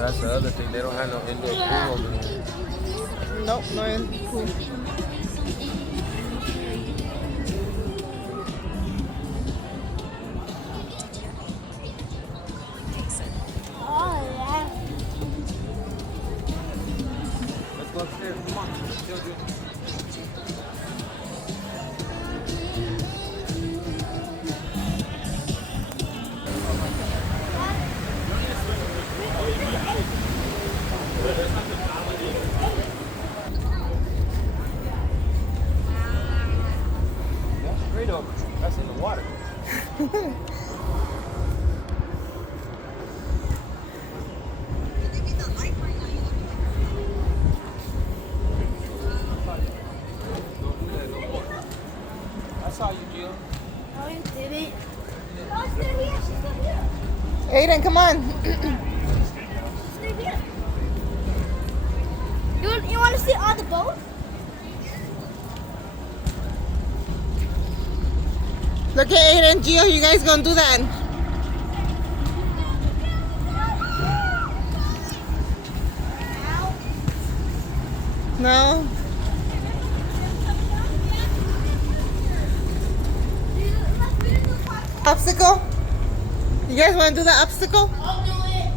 That's the other thing. They don't have no indoor pool over here. Nope, no indoor pool. Let's go upstairs. Come on, children. That's straight over. That's in the water. I saw you, Jill. No, you didn't. Aiden, come on. You want to see all the boats? Look at Aiden, Gio, you guys gonna do that? No? Obstacle? You guys wanna do the obstacle? I'll do it.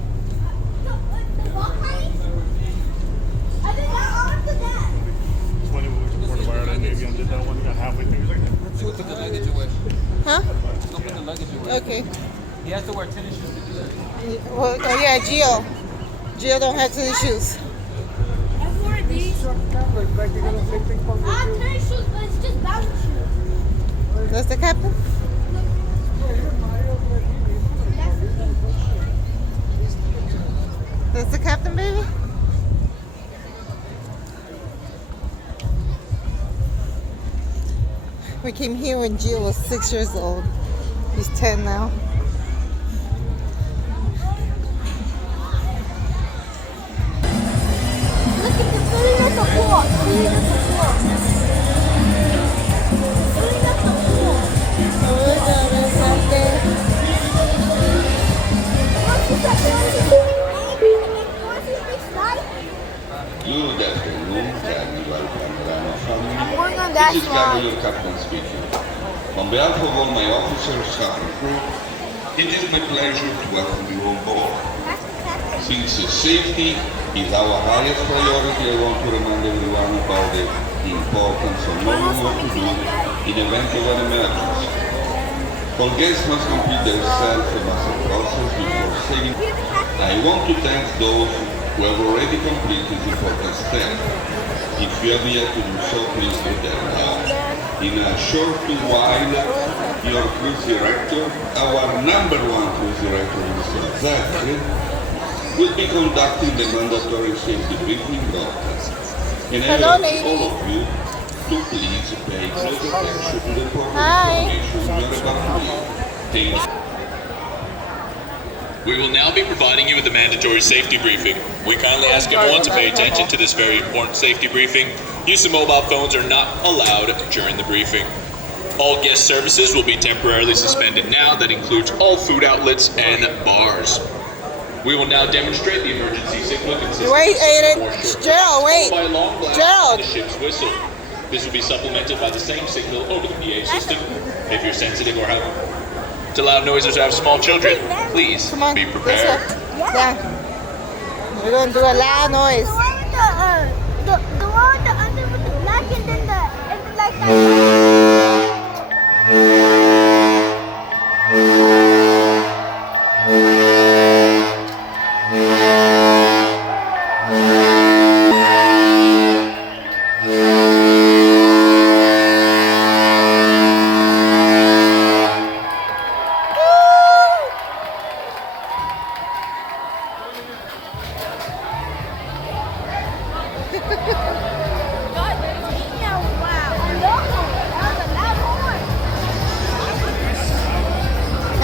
The rock ride? I think I'll do that. It's funny when we recorded about it, maybe I did that one, got halfway through, he's like, Let's go put the luggage away. Huh? Let's go put the luggage away. Okay. He has to wear tennis shoes to do that. Well, oh yeah, Gio. Gio don't have tennis shoes. I've worn these. I have tennis shoes, but it's just balance shoes. That's the captain? That's the captain, baby? We came here when Gio was 6 years old. He's 10 now. Look at the filling at the wall. Filling at the wall. Filling at the wall. What's this at Good afternoon, Carnival Panorama family. I'm going on that This is slide. Gabriel, Captain speaking. On behalf of all my officers, staff and crew, it is my pleasure to welcome you on board. Since safety is our highest priority, I want to remind everyone about the importance of knowing what to do in event of an emergency. All guests must complete their self-master process before sailing. I want to thank those who have already completed this important step. If you have yet to do so, please do that now. In a short while, your cruise director, our number one cruise director, Mr. Zachary, will be conducting the mandatory safety briefing broadcast. And I Hello, urge lady. all of you to please pay close attention to the important Hi. information you are about to hear. Thank you. We will now be providing you with a mandatory safety briefing. We kindly ask everyone to pay attention to this very important safety briefing. Use of mobile phones are not allowed during the briefing. All guest services will be temporarily suspended now. That includes all food outlets and bars. We will now demonstrate the emergency signal consisting Wait, of Aiden. more short Gerald, wait. by a long blast Gerald. and the ship's whistle. This will be supplemented by the same signal over the PA system. If you're sensitive or have to loud noises or have small children, please Come on. be Let's prepared. go. Yeah. We're going to do a loud noise. The one with the one with the under with the black and then like that.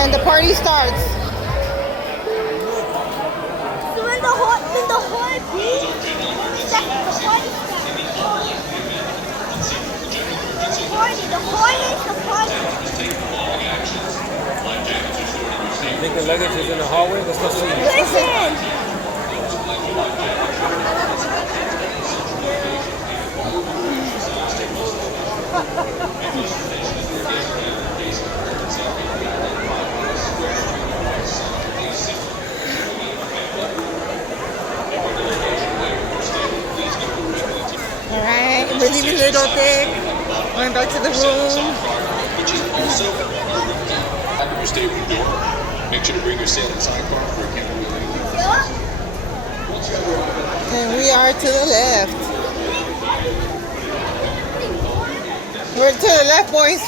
And the party starts. So when the whole beat, the party starts. The party. I think the luggage is in the hallway. Let's go see. Listen. little thick. Going back to the room. Which is also your room key. At your stateroom door, make sure to bring your sailing sidecar for a camera with And we are to the left. We're to the left, boys.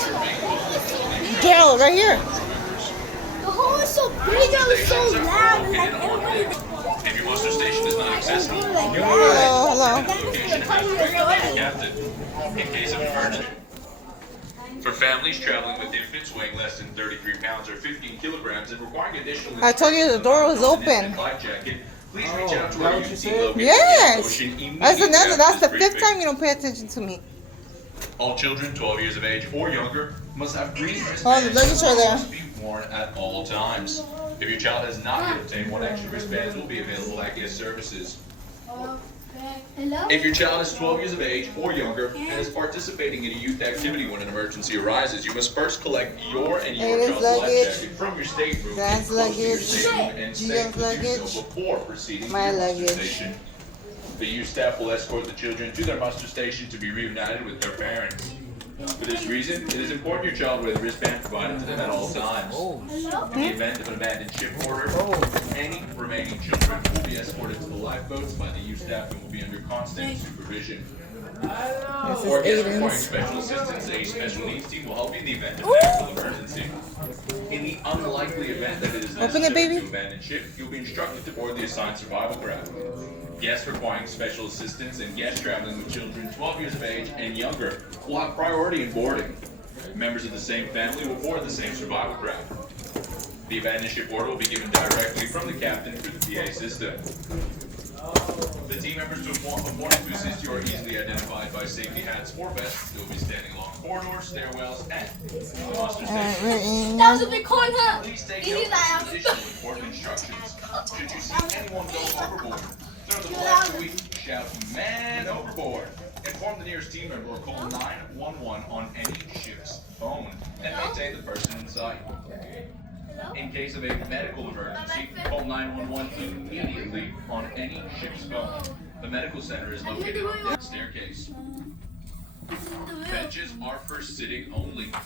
Jill, right here. The hole is so big, it was so loud, and like everybody. If your muster station is not accessible, Hello. captain in case of emergency. For families traveling with infants weighing less than 33 pounds or 15 kilograms and requiring additional I told you the door was open. life jacket, please reach out to our UC located Yes. in That's Ocean another. That's the immediately fifth time you don't pay attention to me. All children 12 years of age or younger must have green wristbands Oh, the luggage are there. must be worn at all times. If your child has not yet obtained one, extra wristbands will be available at guest services. Hello? If your child is 12 years of age or younger and is participating in a youth activity when an emergency arises, you must first collect your and your It is child's life luggage. jacket from your stateroom That's and close to your luggage. stateroom and Gio's safely do luggage. so before proceeding My to your muster luggage. station. The youth staff will escort the children to their muster station to be reunited with their parents. For this reason, it is important your child wear the wristband provided to them at all times. In the event of an abandoned ship order, any remaining children will be escorted to the lifeboats by the youth staff and will be under constant supervision. This Or guests is requiring Aiden's. special assistance, a special needs team will help you in the event of an actual emergency. In the unlikely event that it is Open it, necessary baby. to abandon ship, you'll be instructed to board the assigned survival craft. Guests requiring special assistance and guests traveling with children 12 years of age and younger will have priority in boarding. Members of the same family will board the same survival craft. The abandoned ship order will be given directly from the captain through the PA system. The team members to assist you are easily identified by safety hats or vests. They will be standing along corridors, stairwells, and the muster Alright, station. we're in. That was a big corn, huh? Please take Easy note now. of additional important instructions. Should you see anyone go overboard, throw the flag to each, shout "Man overboard!" Inform the nearest team member or call 911 on any ship's phone and maintain the person in sight. In case of a medical emergency, call 911 immediately on any ship's phone. The medical center is located on deck staircase. Benches are for sitting only.